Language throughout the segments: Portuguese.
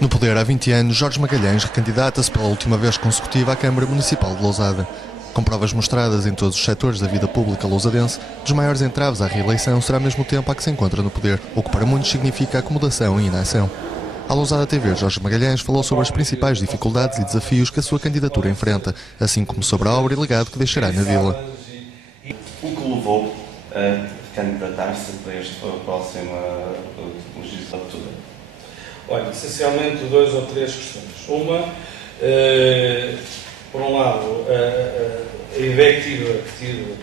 No poder há 20 anos, Jorge Magalhães recandidata-se pela última vez consecutiva à Câmara Municipal de Lousada. Com provas mostradas em todos os setores da vida pública lousadense, dos maiores entraves à reeleição será ao mesmo tempo a que se encontra no poder, o que para muitos significa acomodação e inação. À Lousada TV, Jorge Magalhães falou sobre as principais dificuldades e desafios que a sua candidatura enfrenta, assim como sobre a obra e legado que deixará na vila. O que levou a candidatar-se para esta próxima legislatura? Olha, essencialmente duas ou três questões. Uma, por um lado, a invectiva que tive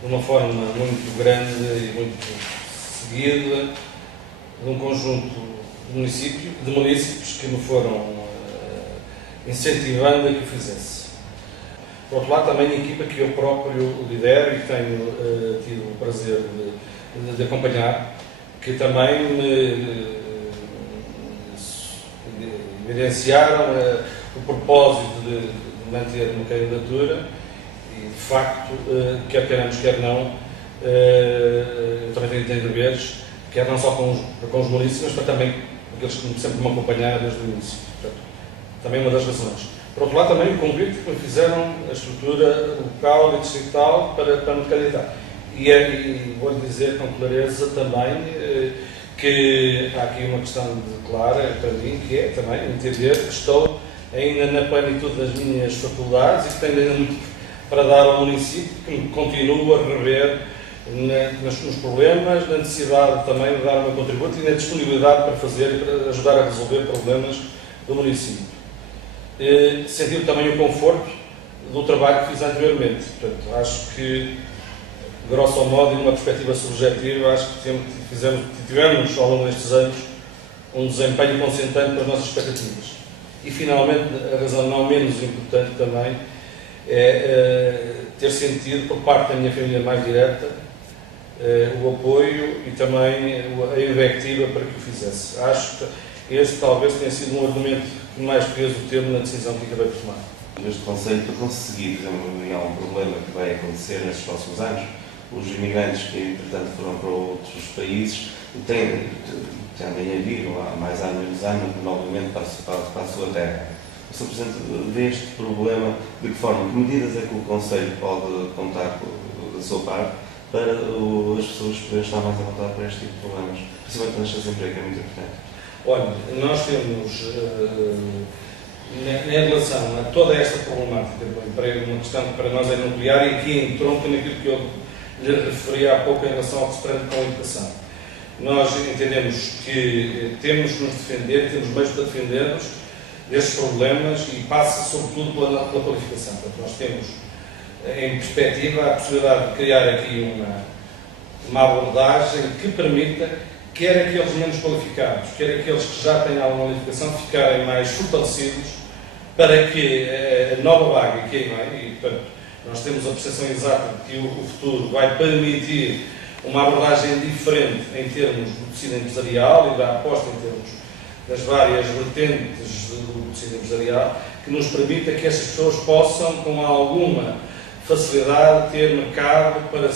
de uma forma muito grande e muito seguida de um conjunto de municípios que me foram incentivando a que o fizesse. Por outro lado, também a equipa que eu próprio lidero e tenho tido o prazer de acompanhar, que também me evidenciaram o propósito de manter uma candidatura e, de facto, quer queiramos, quer não, eu também tenho deveres, quer não só com os municípios, mas também aqueles que sempre me acompanharam desde o início. Portanto, também uma das razões. Por outro lado, também o convite que me fizeram a estrutura local e distrital para me candidatar. E vou-lhe dizer com clareza também que há aqui uma questão clara para mim, que é também entender que estou ainda na plenitude das minhas faculdades e que tenho ainda muito para dar ao município, que me continuo a rever nos problemas, na necessidade também de dar o meu contributo e na disponibilidade para fazer e para ajudar a resolver problemas do município. Sentir também o conforto do trabalho que fiz anteriormente. Portanto, acho que, grosso modo, e numa perspectiva subjetiva, acho que tivemos ao longo destes anos um desempenho consentante para as nossas expectativas. E, finalmente, a razão não menos importante também é ter sentido, por parte da minha família mais direta, o apoio e também a invectiva para que o fizesse. Acho que este talvez tenha sido um argumento que mais peso teve na decisão que acabei por tomar. Neste Conselho, para conseguir resolver um problema que vai acontecer nestes próximos anos, os imigrantes que, entretanto, foram para outros países tendem a vir, há mais anos, menos anos, novamente para a sua terra. O Sr. Presidente, vê este problema, de que forma, que medidas é que o Conselho pode contar da sua parte para as pessoas poderem estar mais à vontade para este tipo de problemas, principalmente nas desemprego, que é muito importante? Olha, nós temos, em relação a toda esta problemática do emprego, uma questão que para nós é nuclear e que entronca naquilo que eu lhe referi há pouco em relação ao que se prende com a educação. Nós entendemos que temos que nos defender, temos meios para defender-nos destes problemas e passa sobretudo pela qualificação. Portanto, nós temos em perspectiva a possibilidade de criar aqui uma abordagem que permita, quer aqueles menos qualificados, quer aqueles que já têm alguma qualificação, ficarem mais fortalecidos para que a nova vaga que aí vem, e portanto, nós temos a percepção exata de que o futuro vai permitir uma abordagem diferente em termos do tecido empresarial e da aposta em termos das várias vertentes do tecido empresarial, que nos permita que essas pessoas possam, com alguma facilidade, ter mercado para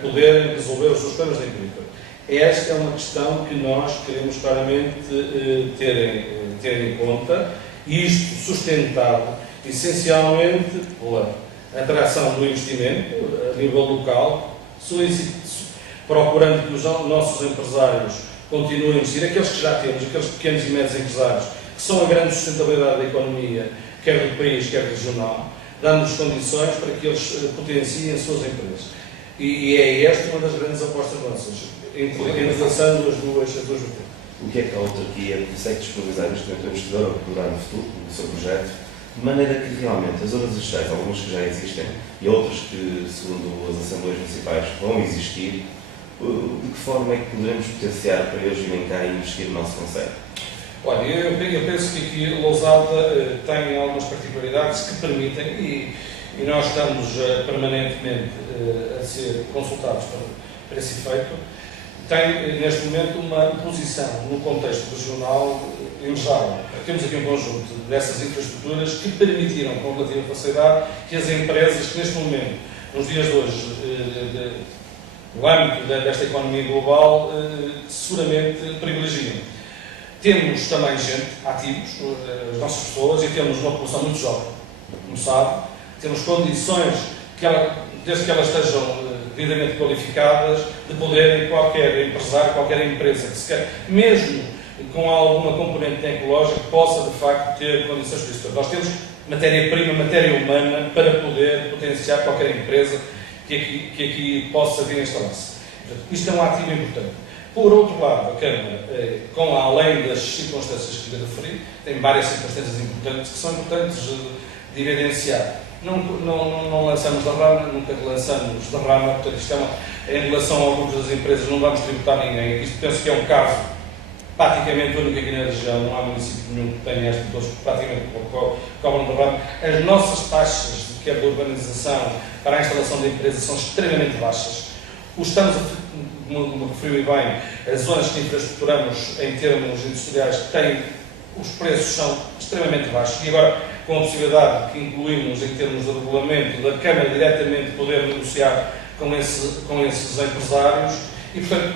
poderem resolver os seus problemas de emprego. Esta é uma questão que nós queremos claramente ter em conta, e isto sustentado essencialmente pela atração do investimento a nível local, procurando que os nossos empresários continuem a investir, aqueles que já temos, aqueles pequenos e médios empresários, que são a grande sustentabilidade da economia, quer do país, quer regional, dando-nos condições para que eles potenciem as suas empresas. E é esta uma das grandes apostas nossas, entrelaçando as duas vertentes. O que é que a autarquia consegue disponibilizar neste momento ao investidor ou procurar no futuro, no seu projeto, de maneira que realmente as zonas industriais, algumas que já existem e outras que, segundo as Assembleias Municipais, vão existir, de que forma é que poderemos potenciar para eles virem cá e investir no nosso concelho? Olha, eu penso que aqui Lousada tem algumas particularidades que permitem, e nós estamos permanentemente a ser consultados para esse efeito, tem neste momento uma posição no contexto regional elevada. Temos aqui um conjunto dessas infraestruturas que permitiram com relativa facilidade que as empresas que neste momento, nos dias de hoje, no âmbito desta economia global, seguramente privilegiam. Temos também gente, ativos, as nossas pessoas, e temos uma população muito jovem, como sabe. Temos condições, desde que elas estejam devidamente qualificadas, de poderem qualquer empresário, qualquer empresa que se quer, mesmo com alguma componente ecológica, possa de facto ter condições para isso. Nós temos matéria-prima, matéria humana para poder potenciar qualquer empresa que aqui possa vir a instalar-se. Isto é um ativo importante. Por outro lado, a Câmara, além das circunstâncias que lhe referi, tem várias circunstâncias importantes que são importantes de evidenciar. Não lançamos derrama, nunca lançamos derrama, portanto, isto em relação ao grupo das empresas, não vamos tributar ninguém. Isto penso que é um caso praticamente único aqui na região, não há município nenhum que tenha esta, todos praticamente cobram derrama. As nossas taxas, quer de urbanização, para a instalação de empresas, são extremamente baixas. Como referiu bem, as zonas que infraestruturamos em termos industriais os preços são extremamente baixos. E agora, com a possibilidade que incluímos em termos de regulamento da Câmara diretamente poder negociar com esses empresários, e portanto,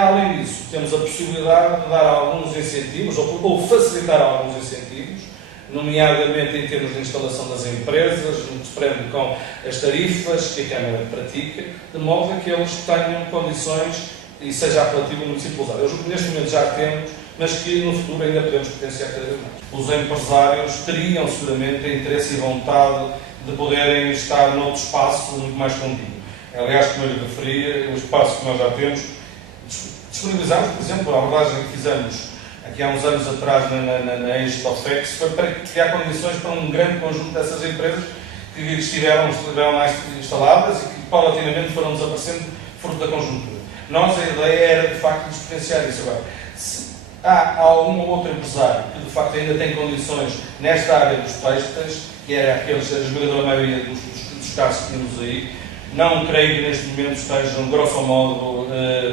além disso, temos a possibilidade de dar alguns incentivos, ou facilitar alguns incentivos, nomeadamente em termos de instalação das empresas, no que se prende com as tarifas que a Câmara pratica, de modo a que eles tenham condições e seja apelativo o município usar. Neste momento já temos, mas que no futuro ainda podemos potenciar cada vez mais. Os empresários teriam seguramente interesse e vontade de poderem estar noutro espaço muito mais contínuo. Aliás, como eu lhe referi, o espaço que nós já temos, disponibilizamos, por exemplo, a abordagem que fizemos aqui há uns anos atrás na Extofex, foi para criar condições para um grande conjunto dessas empresas que estiveram lá instaladas e que paulatinamente foram desaparecendo fruto da conjuntura. A ideia era de facto potenciar isso. Agora, se há algum outro empresário que de facto ainda tem condições nesta área dos têxteis, que era a esmagadora maioria dos casos que temos aí, não creio que neste momento estejam, grosso modo,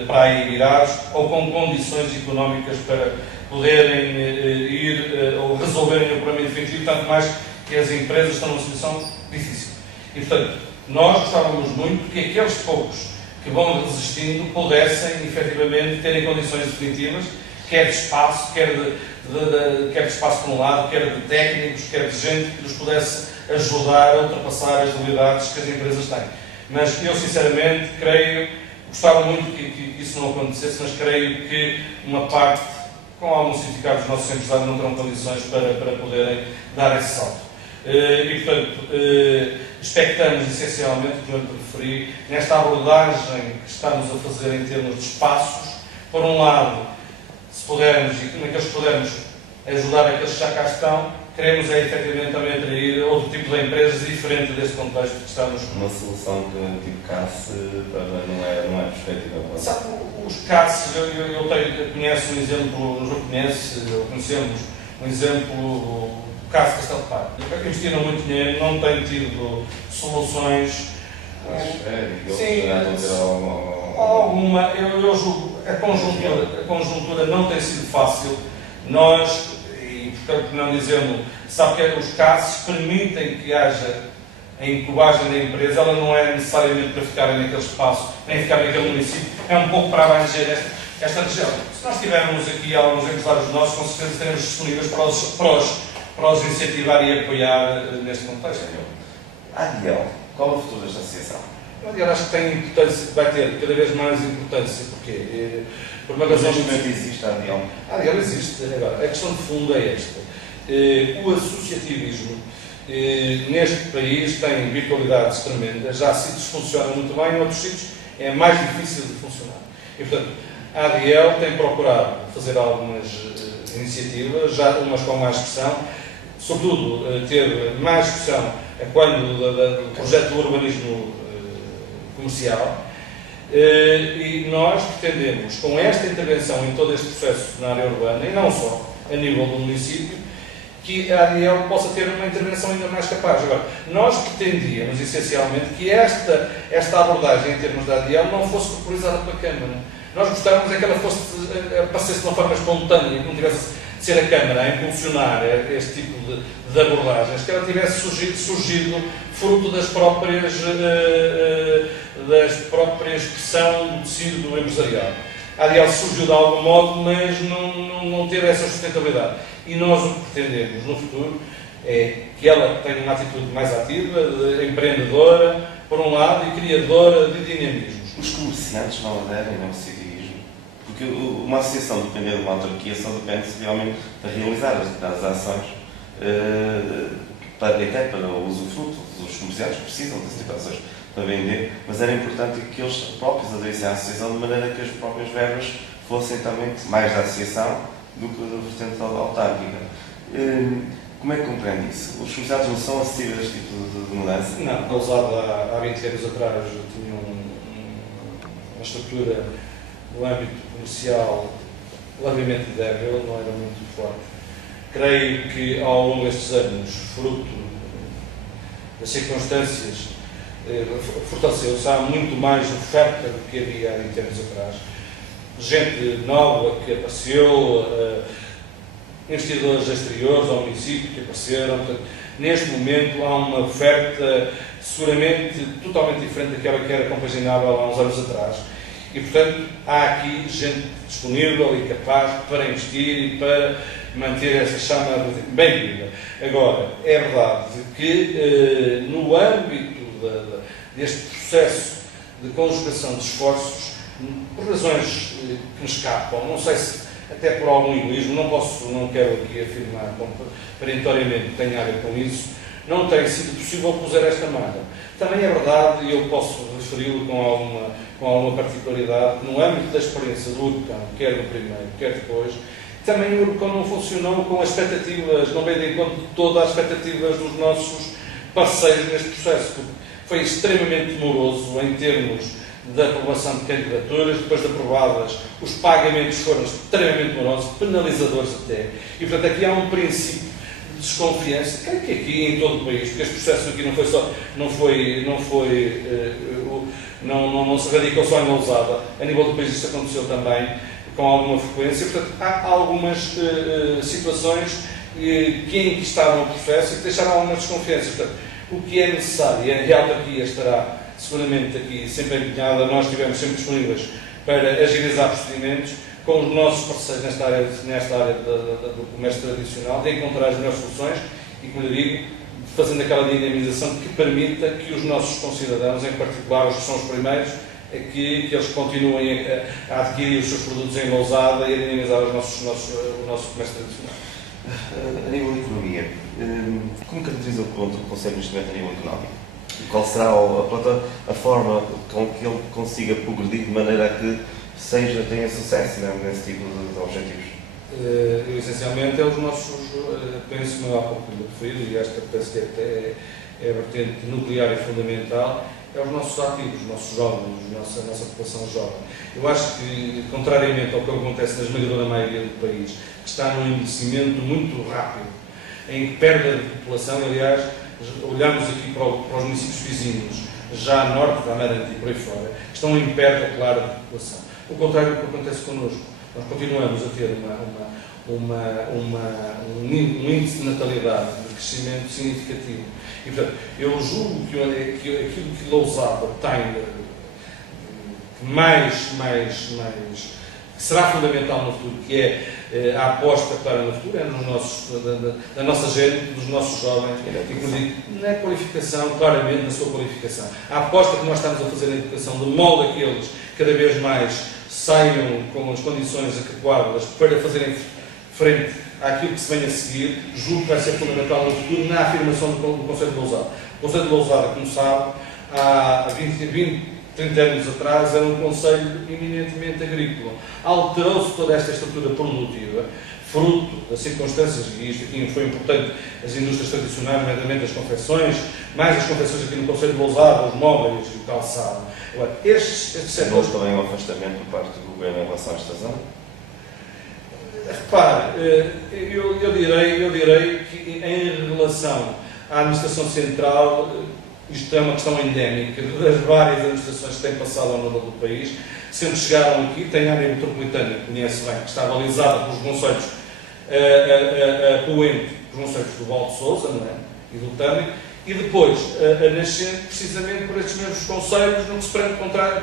para aí virados ou com condições económicas para poderem ir ou resolverem o problema definitivo, tanto mais que as empresas estão numa situação difícil. E, portanto, nós gostávamos muito que aqueles poucos que vão resistindo pudessem, efetivamente, terem condições definitivas, quer de espaço, quer de espaço por um lado, quer de técnicos, quer de gente que nos pudesse ajudar a ultrapassar as debilidades que as empresas têm. Mas eu, sinceramente, gostava muito que isso não acontecesse, mas creio que uma parte, com alguns sindicatos dos nossos empresários, não terão condições para poderem dar esse salto. E, portanto, expectamos, essencialmente, como eu lhe referi, nesta abordagem que estamos a fazer em termos de espaços, por um lado, se pudermos, e naqueles que pudermos ajudar aqueles que já cá estão, queremos efetivamente também atrair outro tipo de empresas diferente deste contexto que estamos. Uma solução que tipo CAS não é perfeita. Sabe, os CAS, eu conheço um exemplo, conhecemos um exemplo, o CAS Castelo de Paiva. Investiram muito dinheiro, não têm tido soluções. Sim, alguma, eu julgo, a conjuntura não tem sido fácil. Nós, e portanto não dizendo, sabe que os casos permitem que haja a incubagem da empresa, ela não é necessariamente para ficar naquele espaço, nem ficar naquele município, é um pouco para abranger esta região. Se nós tivermos aqui alguns empresários nossos, com certeza estaremos disponíveis para os incentivar e apoiar neste contexto. A ADIEL, qual é o futuro desta associação? A ADIEL acho que tem importância, vai ter cada vez mais importância. Porquê? Por uma razão muito existe a ADIEL. A ADIEL existe. Agora, a questão de fundo é esta. O associativismo neste país tem virtualidades tremendas, já há sítios que funcionam muito bem, em outros sítios é mais difícil de funcionar. E, portanto, a ADIEL tem procurado fazer algumas iniciativas, já umas com mais expressão, sobretudo ter mais expressão quando do projeto do urbanismo comercial. E nós pretendemos, com esta intervenção em todo este processo na área urbana, e não só a nível do município, que a ADIEL possa ter uma intervenção ainda mais capaz. Agora, nós pretendíamos, essencialmente, que esta abordagem em termos da ADIEL não fosse corporizada pela Câmara. Nós gostávamos é que ela aparecesse de uma forma espontânea, que não tivesse de ser a Câmara a impulsionar este tipo de abordagens, que ela tivesse surgido fruto da própria expressão do tecido empresarial. a diálise surgiu de algum modo, mas não ter essa sustentabilidade. E nós o que pretendemos no futuro é que ela tenha uma atitude mais ativa, empreendedora, por um lado, e criadora de dinamismos. Os comerciantes não aderem ao ciclismo, porque uma associação dependendo de uma autarquia só depende realmente para realizar as ações até para o usufruto. Os comerciantes precisam desse tipo de ações para vender, mas era importante que eles próprios aderissem à associação de maneira que as próprias verbas fossem também mais da associação do que da vertente autárquica. Como é que compreende isso? Os comerciantes não são acessíveis a este tipo de mudança? Não, Lousada há 20 anos atrás tinha uma estrutura no âmbito comercial largamente débil, não era muito forte. Creio que ao longo destes anos, fruto das circunstâncias, fortaleceu-se. Há muito mais oferta do que havia há 20 anos atrás. Gente nova que apareceu, investidores exteriores ao município que apareceram. Portanto, neste momento há uma oferta seguramente totalmente diferente daquela que era compaginável há uns anos atrás. E, portanto, há aqui gente disponível e capaz para investir e para manter essa chama bem viva. Agora, é verdade que no âmbito deste processo de conjugação de esforços, por razões que me escapam, não sei se até por algum egoísmo, não quero aqui afirmar perentoriamente que tenha a ver com isso, não tem sido possível puser esta marca. Também é verdade, e eu posso referi-lo com alguma particularidade, que no âmbito da experiência do Urbicão, quer no primeiro, quer depois, também o Urbicão não funcionou com as expectativas, não veio de encontro de todas as expectativas dos nossos parceiros neste processo, porque foi extremamente demoroso em termos da aprovação de candidaturas, depois de aprovadas, os pagamentos foram extremamente demorosos, penalizadores até, e portanto aqui há um princípio de desconfiança, creio que aqui em todo o país, porque este processo aqui não se radicou só em Lousada, a nível do país isto aconteceu também com alguma frequência, portanto há algumas situações que enquistaram o processo e que deixaram algumas desconfianças. Portanto, o que é necessário, e a autarquia estará seguramente aqui sempre empenhada, nós estivemos sempre disponíveis para agilizar procedimentos com os nossos parceiros nesta área do comércio tradicional, de encontrar as melhores soluções e, como eu digo, fazendo aquela dinamização que permita que os nossos concidadãos, em particular os que são os primeiros, que eles continuem a adquirir os seus produtos em Lousada e a dinamizar o nosso comércio tradicional. A nível de economia, como caracteriza o Conselho neste momento a nível económico? Qual será a forma com que ele consiga progredir de maneira a que tenha sucesso nesse tipo de objetivos? Essencialmente é os nossos, penso-me há pouco referido, e esta penso que até é a vertente nuclear e fundamental, é os nossos ativos, os nossos jovens, a nossa população jovem. Eu acho que, contrariamente ao que acontece na esmagadora maioria do país, que está num envelhecimento muito rápido, em perda de população, aliás, olhamos aqui para os municípios vizinhos, já a norte da Amarante e por aí fora, estão em perda clara de população. O contrário do que acontece connosco. Nós continuamos a ter um índice de natalidade, de crescimento significativo. E, portanto, eu julgo que aquilo que Lousada tem que será fundamental no futuro, que é a aposta clara no futuro, é da nossa gente, dos nossos jovens, inclusive na qualificação, claramente na sua qualificação. A aposta que nós estamos a fazer na educação, de modo a que eles cada vez mais saiam com as condições adequadas para fazerem frente àquilo que se vem a seguir, julgo que vai ser fundamental no futuro na afirmação do Conselho de Lousada. O Conselho de Lousada, como sabe, há 30 anos atrás era um concelho eminentemente agrícola. Alterou-se toda esta estrutura produtiva, fruto das circunstâncias, e isto aqui foi importante, as indústrias tradicionais, nomeadamente as confecções, mais as confecções aqui no concelho de Lousada, os móveis e o calçado. Agora, estes setores... também um afastamento por parte do Governo em relação a esta zona? Repare, eu direi que em relação à administração central, isto é uma questão endémica das várias administrações que têm passado ao nível do país. Sempre chegaram aqui, tem a área metropolitana, que conhece bem, que está balizada pelos concelhos poente, pelos concelhos do Val de Sousa, não é? E do Tâmega, e depois a nascente precisamente por estes mesmos concelhos no que se prende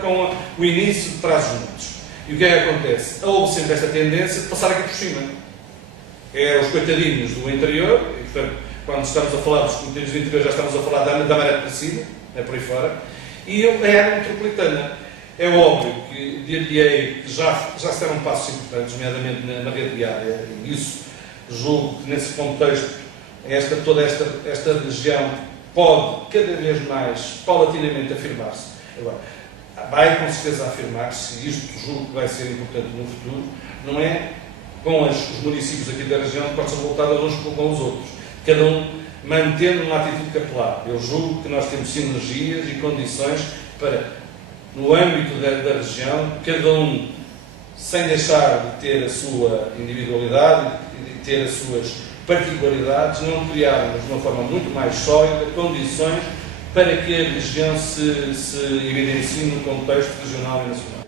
com o início de Trás-os-Montes. E o que é que acontece? Houve sempre esta tendência de passar aqui por cima. É os coitadinhos do interior, e portanto, quando estamos a falar dos coitadinhos do interior, já estamos a falar da Maré de Cima, é por aí fora, e a área metropolitana. É óbvio que dir-lhe que já se deram passos importantes, nomeadamente na rede viária, e isso julgo que nesse contexto toda esta região pode cada vez mais paulatinamente afirmar-se. Agora, vai com certeza afirmar-se, e isto julgo que vai ser importante no futuro, não é com os municípios aqui da região que possam voltar uns com os outros, cada um mantendo uma atitude capilar. Eu julgo que nós temos sinergias e condições para, no âmbito da região, cada um, sem deixar de ter a sua individualidade e de ter as suas particularidades, não criarmos de uma forma muito mais sólida condições para que a região se evidencie no contexto regional e nacional.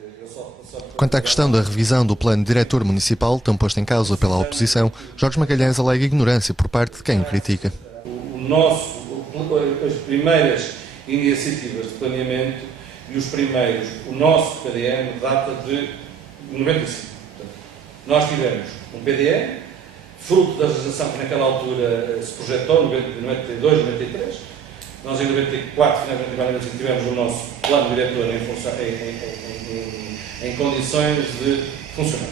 Quanto à questão da revisão do plano diretor municipal, tão posto em causa pela oposição, Jorge Magalhães alega ignorância por parte de quem o critica. As primeiras iniciativas de planeamento e o nosso PDM data de 95. Portanto, nós tivemos um PDM, fruto da legislação que naquela altura se projetou, 92, 93. Nós em 94, finalmente, tivemos o nosso plano diretor em condições de funcionar.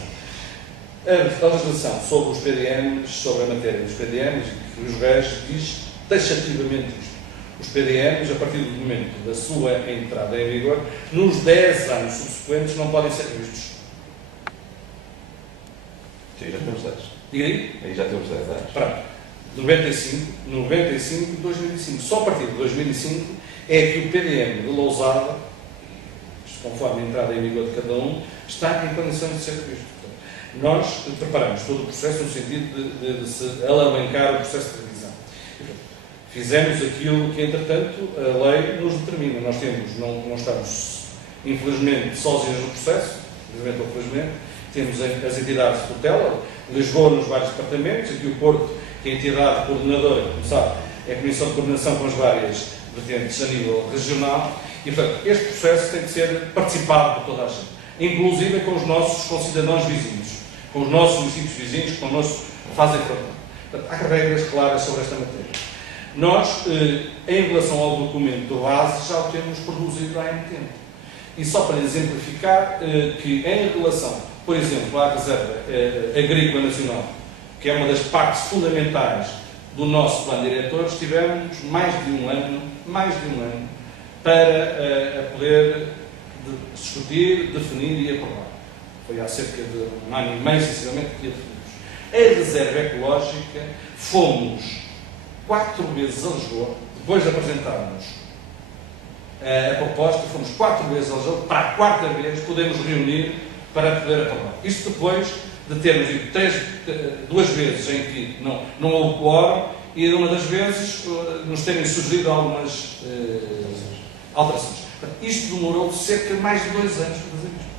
A legislação sobre os PDMs, sobre a matéria dos PDMs e os RES, diz taxativamente isto. Os PDMs, a partir do momento da sua entrada em vigor, nos 10 anos subsequentes não podem ser revistos. Sim, já temos 10. Diga aí? Aí já temos 10 anos. Pronto. 95 e 2005. Só a partir de 2005 é que o PDM de Lousada, conforme a entrada em vigor de cada um, está em condições de ser revisto. Portanto, nós preparamos todo o processo no sentido de se alavancar o processo de revisão. Fizemos aquilo que, entretanto, a lei nos determina. Nós não estamos, infelizmente, sozinhos no processo, infelizmente ou felizmente, temos as entidades de tutela, Lisboa nos vários departamentos, aqui o Porto, que é a entidade coordenadora, como sabe, é a Comissão de Coordenação com as várias vertentes a nível regional, e, portanto, este processo tem que ser participado por toda a gente, inclusive com os nossos concidadãos vizinhos, com os nossos municípios vizinhos, que connosco fazem fronteira. Portanto, há regras claras sobre esta matéria. Nós, em relação ao documento base, já o temos produzido há muito tempo. E só para exemplificar que, em relação, por exemplo, à Reserva Agrícola Nacional, que é uma das partes fundamentais do nosso plano diretor, tivemos mais de um ano para poder discutir, definir e aprovar. Foi há cerca de um ano e meio, sinceramente, que a definimos. A Reserva Ecológica, fomos 4 vezes a Lisboa, depois de apresentarmos a proposta, fomos 4 vezes a Lisboa, para a 4ª vez podemos reunir para poder aprovar. Isto depois de termos ido 2 vezes em que não houve quórum e uma das vezes nos terem surgido algumas alterações. Isto demorou cerca de mais de 2 anos para fazer isto.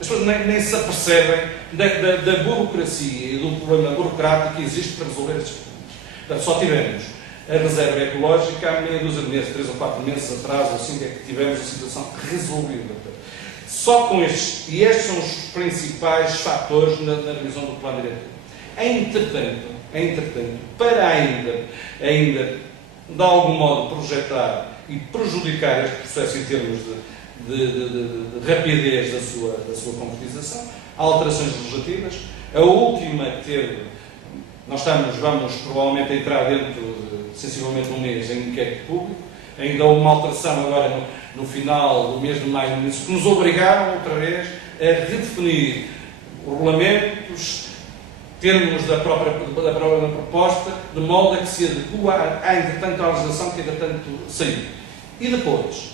As pessoas nem se apercebem da burocracia e do problema burocrático que existe para resolver estes problemas. Portanto, só tivemos a Reserva Ecológica há meia dúzia de meses, 3 ou 4 meses atrás, assim é que tivemos a situação resolvida. Só com estes, e estes são os principais fatores na revisão do plano diretor. Entretanto, para ainda de algum modo projetar e prejudicar este processo em termos de rapidez da sua concretização, há alterações legislativas. A última que teve, vamos provavelmente entrar dentro de sensivelmente um mês em inquérito público. Ainda houve uma alteração agora no final do mês de maio, que nos obrigaram outra vez a redefinir regulamentos, termos da própria proposta, de modo a que se adequa entretanto, à legislação que entretanto saiu. E depois,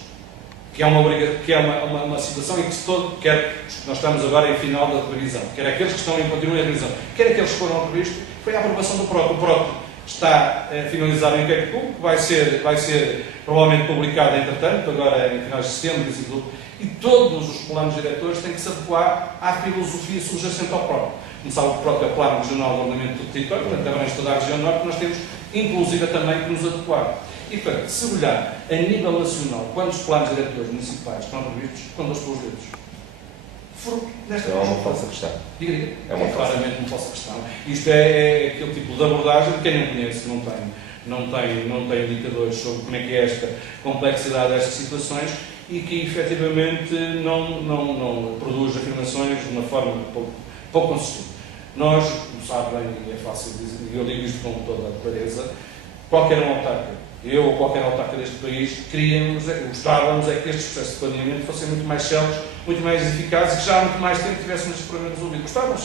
que é uma situação em que quer nós estamos agora em final da revisão, quer aqueles que estão em continuo em revisão, quer aqueles que foram revistos, foi a aprovação do PROC. O PROC está finalizado em inquérito público, vai ser provavelmente publicado entretanto, agora em finais de setembro, e todos os planos diretores têm que se adequar à filosofia subjacente ao PROC. Como sabe, o PROC é o Plano Regional de Ordenamento do Território, portanto, abrange toda a região norte, nós temos, inclusive, também que nos adequar. E, portanto, se olhar a nível nacional, quantos planos diretores municipais estão revistos, contam-se pelos dedos. fruto desta É uma falsa questão. Diga. É claramente uma falsa questão. Isto é aquele tipo de abordagem que quem não conhece não tem indicadores sobre como é que é esta complexidade destas situações e que efetivamente não produz afirmações de uma forma pouco consistente. Nós, como sabem, e é fácil dizer, eu digo isto com toda a clareza, qualquer um autarca, eu ou qualquer autarca deste país, gostávamos é que estes processos de planeamento fossem muito mais céleres, muito mais eficazes e que já há muito mais tempo tivéssemos este problema resolvido. Gostávamos,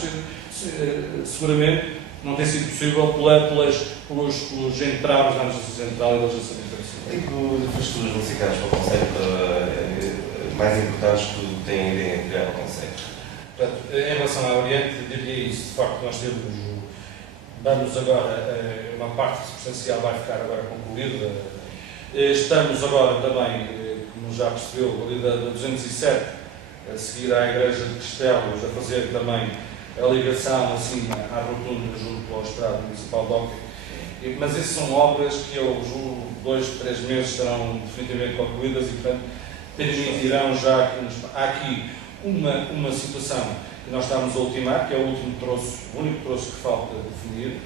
seguramente, não tem sido possível pelos entraves da Administração Central e da Legislação Internacional. Tipo de infraestruturas musicais para o Conselho mais importantes que têm a ideia de criar o Conselho? Portanto, em relação ao Oriente, diria isso, de facto, nós vamos agora, uma parte substancial vai ficar agora concluída. Estamos agora também, como já percebeu, ali da 207, a seguir à Igreja de Castelos, a fazer também a ligação acima à rotunda junto ao Estrado Municipal de Óquio. Mas essas são obras que eu julgo 2, 3 meses serão definitivamente concluídas e, portanto, permitirão já aqui. Há aqui uma situação que nós estamos a ultimar, que é o último troço, o único troço que falta definir,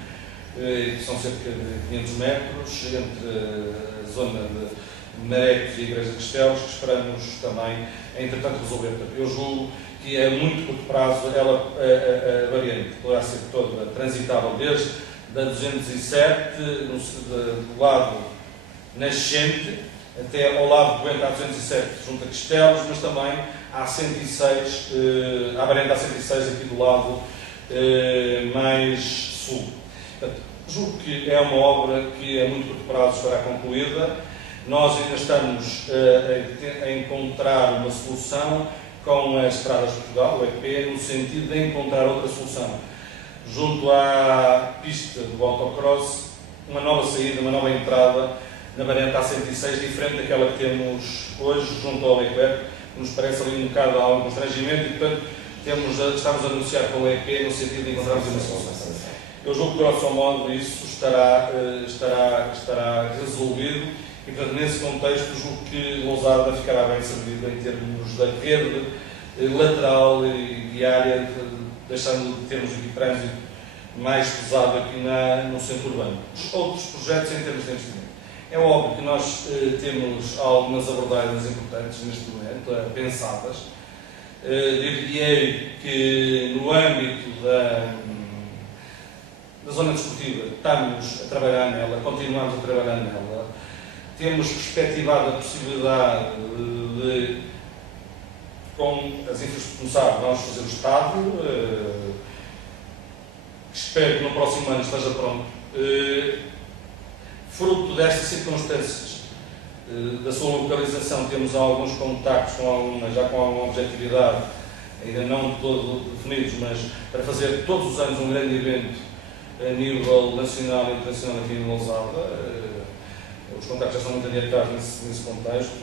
que são cerca de 500 metros entre a zona de Marecos e a Igreja de Castelos, que esperamos também, entretanto, resolver. Eu julgo que a muito curto prazo a variante poderá ser toda transitável desde da 207, do lado nascente, até ao lado do Ente A207, junto a Castelos, mas também à 106, à variante A106 aqui do lado mais sul. Portanto, julgo que é uma obra que a muito curto prazo estará concluída. Nós ainda estamos a encontrar uma solução com as Estradas de Portugal, o EP, no sentido de encontrar outra solução. Junto à pista do autocross, uma nova saída, uma nova entrada na variante A106, diferente daquela que temos hoje junto ao Leclerc, que nos parece ali um bocado algum constrangimento e, portanto, estamos a negociar com o EP no sentido de encontrarmos uma solução. Eu julgo que, grosso modo, isso estará resolvido e, portanto, nesse contexto, julgo que Lousada ficará bem servida em termos da rede lateral e viária, deixando de termos aqui trânsito mais pesado aqui no centro urbano. Os outros projetos em termos de investimento. É óbvio que nós temos algumas abordagens importantes neste momento, pensadas. Diria que no âmbito da zona desportiva estamos a trabalhar nela, continuamos a trabalhar nela. Temos perspectivado a possibilidade de, com as infraestruturas, como sabe, vamos fazer o estádio, espero que no próximo ano esteja pronto. Fruto destas circunstâncias, da sua localização, temos alguns contactos já com alguma objetividade, ainda não de todo definidos, mas para fazer todos os anos um grande evento a nível nacional e internacional aqui em Lousada. Os contactos já estão muito adiantados nesse contexto.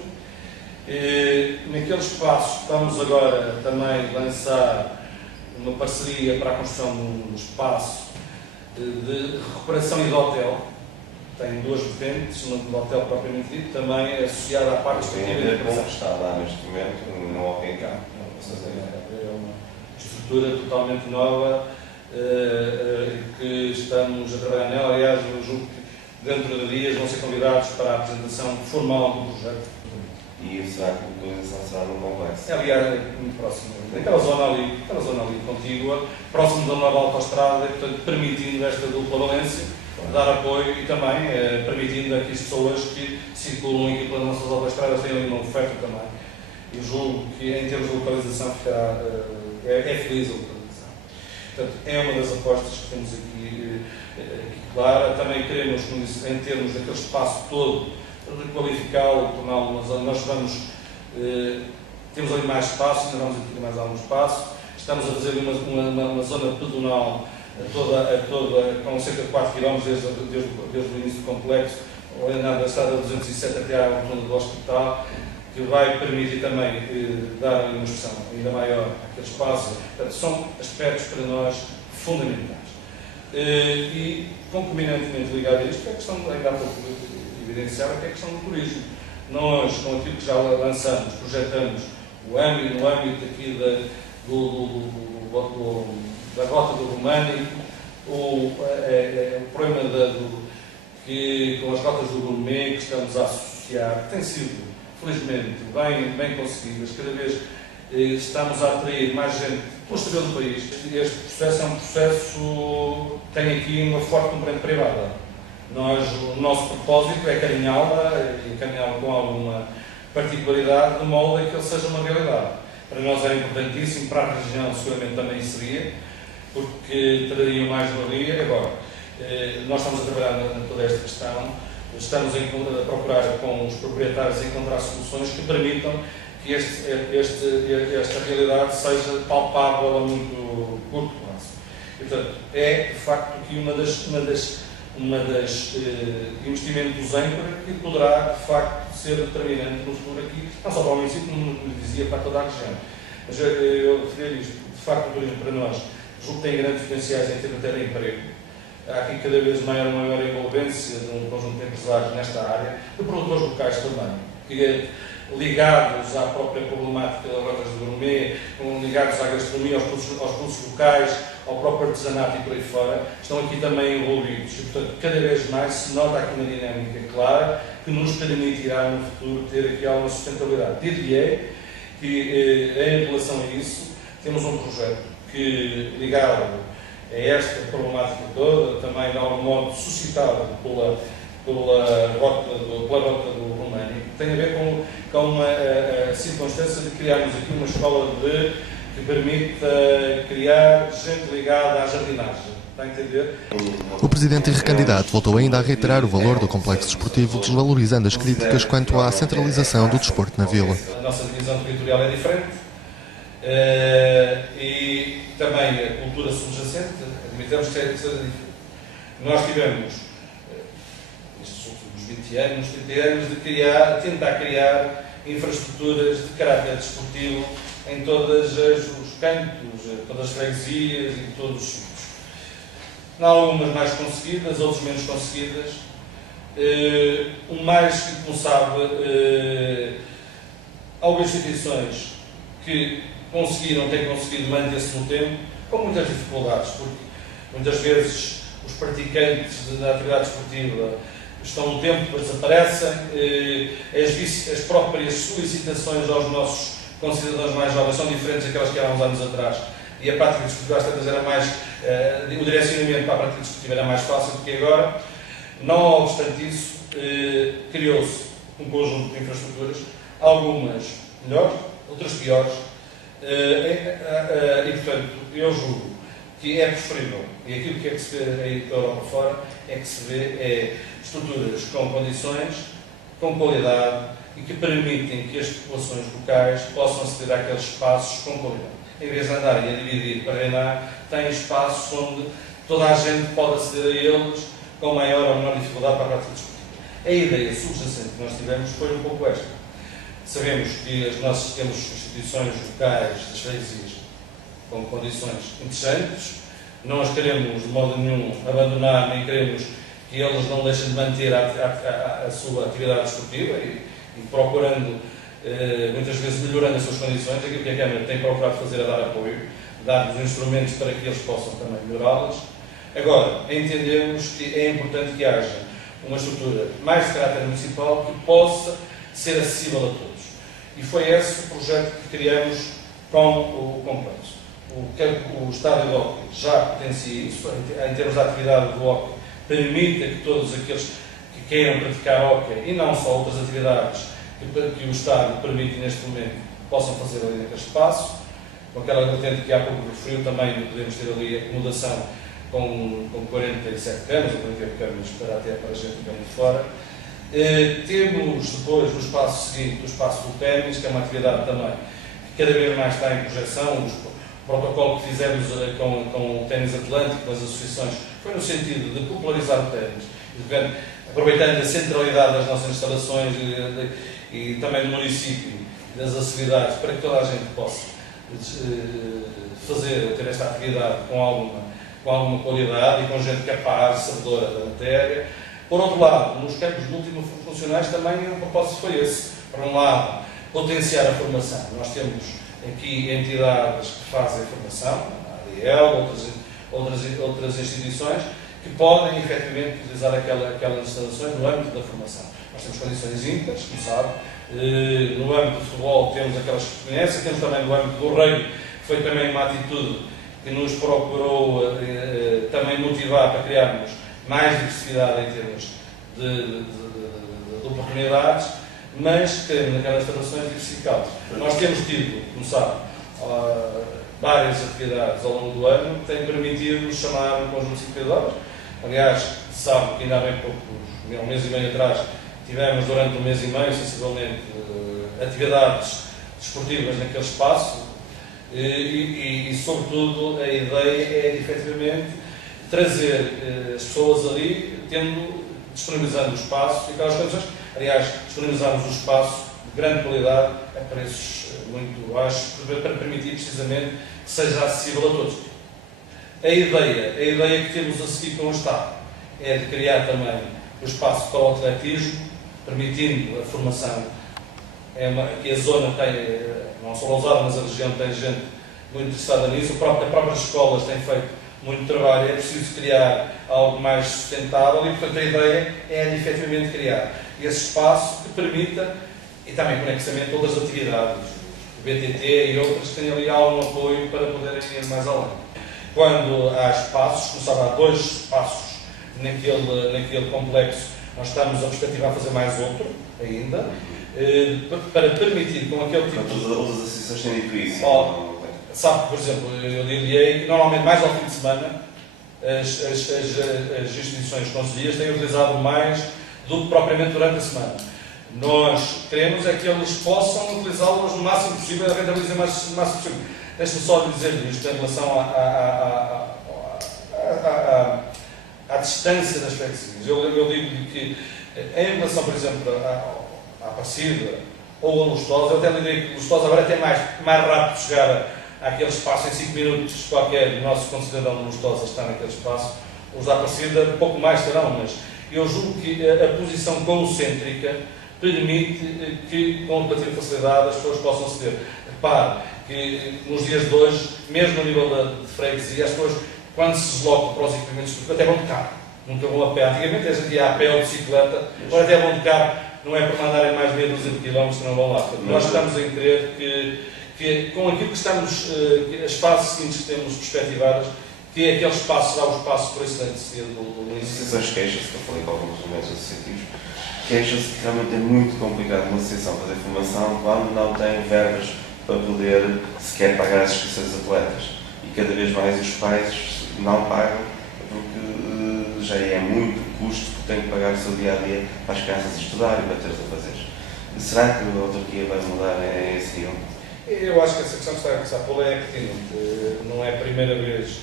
Naquele espaço, estamos agora também a lançar uma parceria para a construção de um espaço de recuperação e de hotel. Tem duas vertentes, uma de hotel propriamente dito, também associada à parte esportiva e de recuperação. Está lá neste momento, no OPK. É uma estrutura totalmente nova que estamos a trabalhar nela. Aliás, eu julgo que dentro de dias vão ser convidados para a apresentação formal do projeto. E isso será que a localização será no complexo? Aliás, muito próximo, naquela zona ali contígua, próximo da nova autoestrada, e, portanto, permitindo esta dupla valência, dar apoio e também permitindo a que as pessoas que circulam aqui pelas nossas autoestradas tenham uma oferta também. E julgo que, em termos de localização, ficará, é feliz a localização. Portanto, é uma das apostas que temos aqui clara. Também queremos, como disse, em termos daquele espaço todo, requalificá-lo, torná-lo uma zona. Nós temos ali mais espaço, ainda vamos adquirir mais algum espaço. Estamos a fazer uma zona pedonal com cerca de 4 km desde o início do complexo, da estrada 207 até à rotunda do hospital, que vai permitir também dar uma expressão ainda maior àquele espaço. Portanto, são aspectos para nós fundamentais. E, concomitantemente ligado a isto, é a questão, ainda há pouco evidenciada, que é a questão do turismo. Nós, com aquilo que já lançamos, projetamos no âmbito aqui da rota do Romani, o problema que com as rotas do gourmet que estamos a associar, que tem sido, felizmente, bem conseguidas, cada vez estamos a atrair mais gente pelo exterior do país. Este processo é um processo que tem aqui uma forte componente privada. O nosso propósito é caminhá-la e caminhá-la com alguma particularidade, de modo a que ele seja uma realidade. Para nós é importantíssimo, para a região seguramente também seria, porque traria mais valia. Agora, nós estamos a trabalhar em toda esta questão, estamos a procurar com os proprietários encontrar soluções que permitam que esta realidade seja palpável a muito curto prazo. E, portanto, é de facto aqui uma das investimentos âncora que poderá de facto ser determinante no futuro aqui, não só para o município, como lhe dizia, para toda a região. Mas eu referi isto, de facto o turismo para nós julgo que tem grandes potenciais em termos de emprego. Há aqui cada vez maior envolvência de um conjunto de empresários nesta área, de produtores locais também, que ligados à própria problemática das rotas de gourmet, ligados à gastronomia, aos produtos locais, ao próprio artesanato e por aí fora, estão aqui também envolvidos. E, portanto, cada vez mais se nota aqui uma dinâmica clara que nos permitirá no futuro ter aqui alguma sustentabilidade. Diria que, em relação a isso, temos um projeto que, ligado a esta problemática toda, também de algum modo suscitado pela rota do Romani, tem a ver com a circunstância de criarmos aqui uma escola que permita criar gente ligada à jardinagem. Está a entender? O presidente e recandidato voltou ainda a reiterar o valor do complexo desportivo, desvalorizando as críticas quanto à centralização do desporto na vila. A nossa divisão territorial é diferente e também a cultura subjacente, admitamos que é diferente. Nós tivemos nestes últimos 20 anos, 30 anos, de tentar criar infraestruturas de caráter desportivo em todos os campos, todas as freguesias e todos os sítios. Algumas mais conseguidas, outras menos conseguidas. O mais que, como sabe, algumas instituições que têm conseguido manter-se no tempo, com muitas dificuldades, porque muitas vezes os praticantes da atividade esportiva estão no tempo, depois desaparecem, as próprias solicitações aos nossos concidadãos mais jovens são diferentes daquelas que eram há uns anos atrás, e a prática desportiva às tantas era mais, o direcionamento para a prática desportiva era mais fácil do que agora. Não obstante isso, criou-se um conjunto de infraestruturas, algumas melhores, outras piores, e portanto eu julgo que é preferível, e aquilo que é que se vê aí pela Europa fora, é que se vê estruturas com condições, com qualidade e que permitem que as populações locais possam aceder àqueles espaços com qualidade. Em vez de andarem a dividir para reinar, têm espaços onde toda a gente pode aceder a eles com maior ou menor dificuldade para a prática desportiva. A ideia subjacente que nós tivemos foi um pouco esta. Sabemos que nós temos instituições locais das freguesias com condições interessantes, não as queremos de modo nenhum abandonar, nem queremos que eles não deixem de manter a sua atividade desportiva e procurando, muitas vezes melhorando as suas condições. Aquilo que a Câmara tem procurado fazer é dar apoio, dar-lhes instrumentos para que eles possam também melhorá-las. Agora, entendemos que é importante que haja uma estrutura mais de caráter municipal que possa ser acessível a todos. E foi esse o projeto que criamos com o complexo. O estádio de hóquei já potencia isso, em termos de atividade do hóquei, permite que todos aqueles que queiram praticar hóquei e não só outras atividades que o estádio permite neste momento possam fazer ali naquele espaço, com aquela vertente que há pouco referiu também, podemos ter ali a acomodação com 47 camas, ou 48 camas para até para a gente que é muito fora. Temos depois no espaço seguinte o espaço do ténis, que é uma atividade também que cada vez mais está em projeção. O protocolo que fizemos com o ténis atlântico, com as associações, foi no sentido de popularizar o ténis, aproveitando a centralidade das nossas instalações e também do município e das acessibilidades, para que toda a gente possa ter esta atividade com alguma qualidade e com gente capaz, sabedora da matéria. Por outro lado, nos campos multifuncionais também o propósito foi esse. Por um lado, potenciar a formação. Nós temos aqui entidades que fazem formação, a ADL, outras instituições, que podem efetivamente utilizar aquelas instalações no âmbito da formação. Nós temos condições ímpares, como sabe, no âmbito do futebol temos aquelas que conhecem, temos também no âmbito do rugby, que foi também uma atitude que nos procurou também motivar para criarmos mais diversidade em termos de oportunidades, mas queremos aquelas instalações diversificadas. Nós temos tido, como sabe, várias atividades ao longo do ano que têm permitido chamar um conjunto de espectadores. Aliás, sabe que ainda há bem pouco, um mês e meio atrás, tivemos durante um mês e meio, sensivelmente, atividades desportivas naquele espaço e, sobretudo, a ideia é, efetivamente, trazer as pessoas ali, disponibilizando o espaço e aquelas condições. Aliás, disponibilizamos o espaço de grande qualidade a preços muito baixos para permitir, precisamente, que seja acessível a todos. A ideia que temos a seguir com o Estado é de criar também o espaço para o atletismo, permitindo a formação. Que a zona tem, não só Lousada, mas a região tem gente muito interessada nisso. As próprias escolas têm feito muito trabalho. É preciso criar algo mais sustentável e, portanto, a ideia é de efetivamente criar esse espaço que permita, e também conexamente a outras atividades, o BTT e outras que tenham ali algum apoio para poderem ir mais além. Quando há espaços, como sabe, há 2 espaços naquele complexo, nós estamos a perspectivar fazer mais outro ainda, para permitir com aquele tipo de... Todas as associações têm dito isso. Sabe, por exemplo, eu diria que normalmente mais ao fim de semana as instituições conselheiras têm utilizado mais do que propriamente durante a semana. Nós queremos é que eles possam utilizá-los no máximo possível, a rentabilizar o máximo possível. Deixe-me só dizer isto em relação à distância das flexíveis. Eu digo que, em relação, por exemplo, à Aparecida ou a Lustosa, eu até lhe digo que Lustosa agora é até mais rápido chegar àquele espaço em 5 minutos. Qualquer nosso concidadão de Lustosa está naquele espaço. Os da Aparecida pouco mais terão, mas eu julgo que a posição concêntrica permite que, com relativa facilidade, as pessoas possam ceder. Repare que nos dias de hoje, mesmo a nível de freguesia, as pessoas, quando se deslocam para os equipamentos, até vão de carro, nunca vão a pé. Antigamente a gente ia a pé ou de bicicleta, agora até vão de carro, não é para mandarem mais meia dúzia de quilómetros que não vão lá. Nós estamos a crer que com aquilo que estamos, as fases seguintes que temos perspectivadas, que é aquele espaço, será o espaço por excelência do ensino. As queixas, que eu falei com alguns movimentos associativos, queixam-se que realmente é muito complicado uma associação fazer formação quando não tem verbas para poder sequer pagar as inscrições de atletas. E cada vez mais os pais não pagam porque já é muito custo que têm que pagar o seu dia-a-dia para as crianças estudarem e para ter-se a fazer. Será que a autarquia vai mudar esse nível? Eu acho que essa questão que está a pôr é pertinente. Não é a primeira vez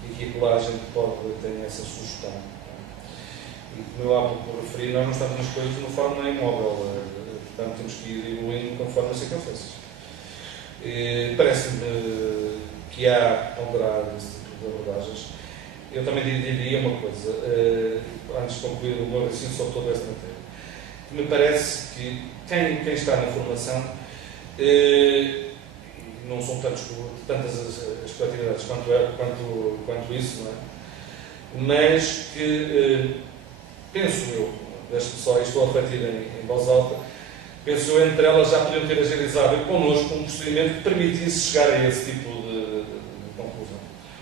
que aqui a gente pode ter essa sugestão. E como eu há pouco referi, nós não estamos nas coisas de uma forma imóvel. Portanto, temos que ir evoluindo conforme as circunstâncias. Parece-me que há a ponderar esse tipo de abordagens. Eu também diria uma coisa, antes de concluir o meu raciocínio sobre toda esta matéria. Me parece que quem está na formação, não são tantas as coletividades quanto isso, não é? Mas que, penso eu, deixe-me só, estou a refletir em voz alta, penso eu, entre elas já podiam ter agilizado connosco um procedimento que permitisse chegar a esse tipo de conclusão,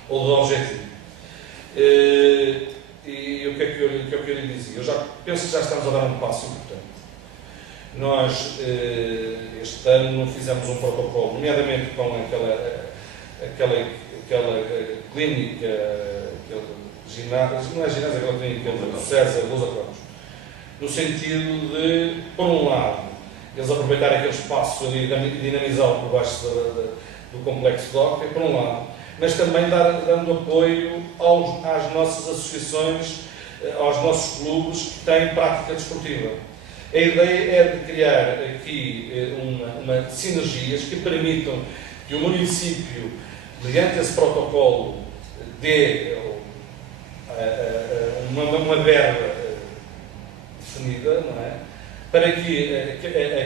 ou de objetivo. E o que é que eu lhe dizia? Eu penso que já estamos a dar um passo importante. Nós, este ano, fizemos um protocolo, nomeadamente com aquela clínica, ginásio, não é ginásio, aquela clínica do César Lousa Cruz, no sentido de, por um lado, eles aproveitarem aquele espaço ali e dinamizá-lo por baixo do complexo DOC, por um lado, mas também dando apoio às nossas associações, aos nossos clubes que têm prática desportiva. A ideia é de criar aqui uma sinergias que permitam que o município, mediante esse protocolo, dê uma verba definida, não é? para que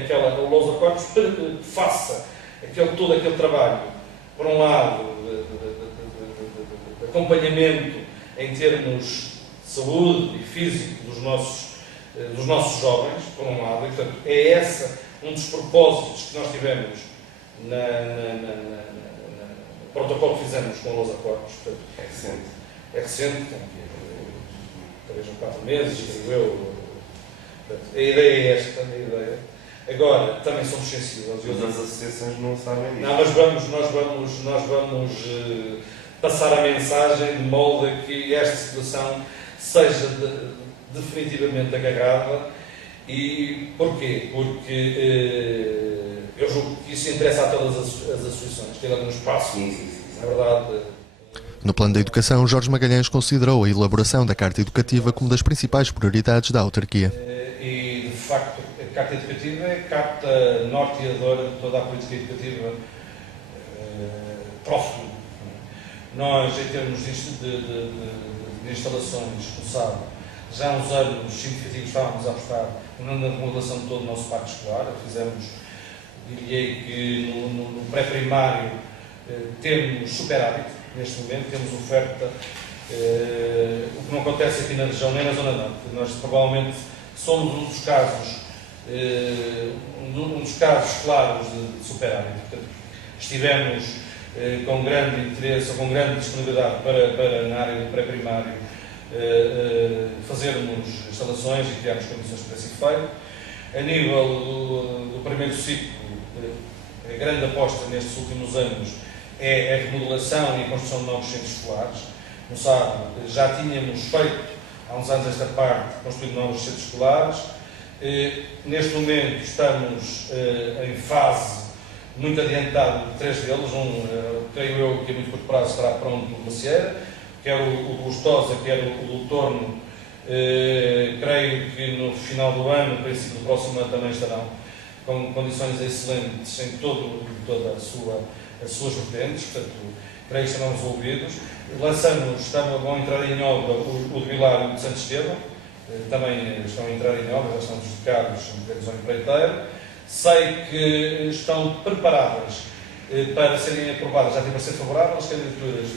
aquela lousa corpus faça todo aquele trabalho, por um lado, de acompanhamento em termos de saúde e físico dos nossos jovens, por um lado, e, portanto, é esse um dos propósitos que nós tivemos no protocolo que fizemos com a lousa corpus. Portanto, é recente, tem 3 ou 4 meses, creio eu. Portanto, a ideia é esta, a ideia. Agora, também somos sensíveis. Mas as associações não sabem disso. Não, mas nós vamos passar a mensagem de modo a que esta situação seja definitivamente agarrada. E porquê? Porque eu julgo que isso interessa a todas as associações, ter algum espaço, na verdade. No plano da educação, Jorge Magalhães considerou a elaboração da Carta Educativa como das principais prioridades da autarquia. E, de facto, a Carta Educativa é a carta norteadora de toda a política educativa para o futuro. Nós, em termos de instalações, como sabe, já há uns anos significativos estávamos a apostar na remodelação de todo o nosso parque escolar. Fizemos, diria que no pré-primário temos superávit neste momento, temos oferta, o que não acontece aqui na região nem na Zona Norte. Nós provavelmente somos um dos casos claros de superávit. Portanto, estivemos com grande interesse, com grande disponibilidade para na área do pré-primário, fazermos instalações e criarmos condições para esse efeito. A nível do primeiro ciclo, a grande aposta nestes últimos anos é a remodelação e a construção de novos centros escolares. Como sabe, já tínhamos feito há uns anos esta parte, construído novos centros escolares. Neste momento estamos em fase muito adiantada de 3 deles. Creio eu que a muito curto prazo estará pronto no Macieira, quer o de Lustosa, quer o do Torno. Creio que no final do ano, no princípio do próximo ano, também estarão com condições excelentes em toda as suas vertentes. Portanto, creio que estarão resolvidos. Vão entrar em obra o de Vilar e de Santo Estevão, também estão a entrar em obra, já estão adjudicados em previsão empreiteira. Sei que estão preparadas para serem aprovadas, já têm para ser favoráveis, as candidaturas